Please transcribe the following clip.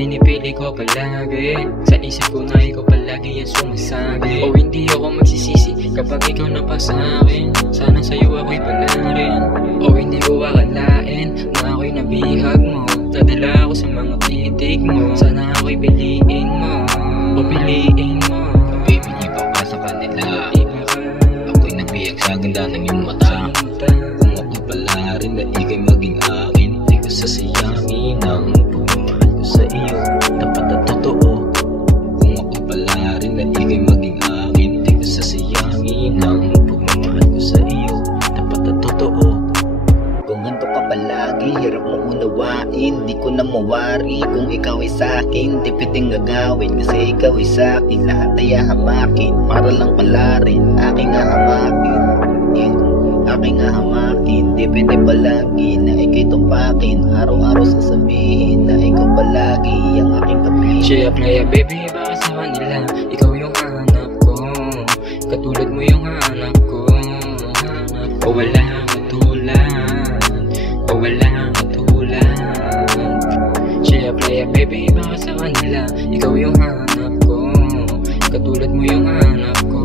pinipili ko palagi. Sa isip ko na ikaw palagi ang sumasabi. O hindi ako magsisisi kapag ikaw na pa sa'kin. Sana sa'yo ako'y palarin. O hindi ko akalain na ako'y nabihag mo. Nadala ako sa mga titig mo. Sana ako'y piliin mo. O piliin mo. Baby, iba ka sa kanila. Ako'y nabihag sa ganda ng iyong mata. Kung ako'y palarin na ika'y maging akin, di ko sasayangin ang pagmamahal ko sa iyo. Tapat at totoo. Kung ako'y palarin na ika'y maging akin, di ko sasayangin ang pagmamahal ko sa iyo. Tapat at totoo. Kung ganito ka palagi, hirap mong unawain. Di ko na mawari kung ikaw ay sa'kin. Di pwedeng gagawin kasi ikaw ay sa'kin. Lahat ay hahamakin, para lang palarin. Aking hahamakin, aking hahamakin. Di pwede palagi na ika'y tumpakin. Araw-araw sasabihin na ikaw palagi ang aking kapilin. Siya playa baby, baka sa kanila ikaw yung hanap ko. Katulad mo yung hanap ko. O wala katulad, o wala katulad. Siya playa baby, baka sa kanila ikaw yung hanap ko. Katulad mo yung hanap ko.